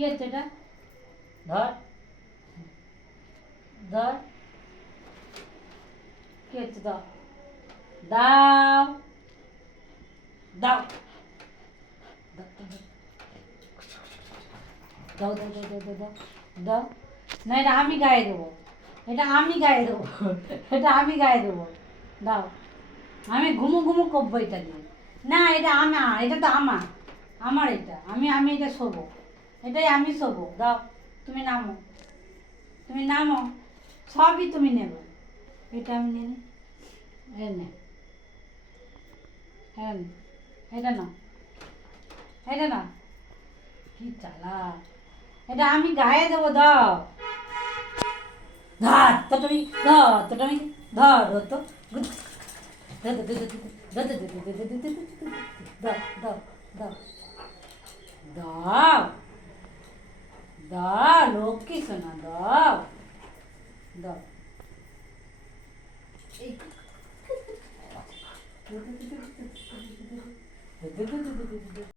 কি হচ্ছে এটা? ধর ধর, কি হচ্ছে? দাও দাও দাও দাও দাও দাও দাও দাও দাও দাও। না, এটা আমি গায়ে দেবো, এটা আমি গায়ে দেবো, এটা আমি গায়ে দেবো। দাও, আমি ঘুমু ঘুমু করবো এটা দিয়ে। না, এটা আমার, এটা তো আমার, আমার এটা, আমি আমি এটা শোবো, এটাই আমি শোবো। দাও, তুমি নামো, তুমি নামো, সবই তুমি নেবে। এটা আমি নিয়ে নিই, এই নে, হ্যাঁ নে, এটা না, এটা না, কি চালা, এটা আমি গায়ে দেবো। দাও, ধর তো তুমি, ধর তো তুমি, ধর তো, দাও দাও দাও দাও দাও, লক্ষ্মী সোনা, দাও দাও। এই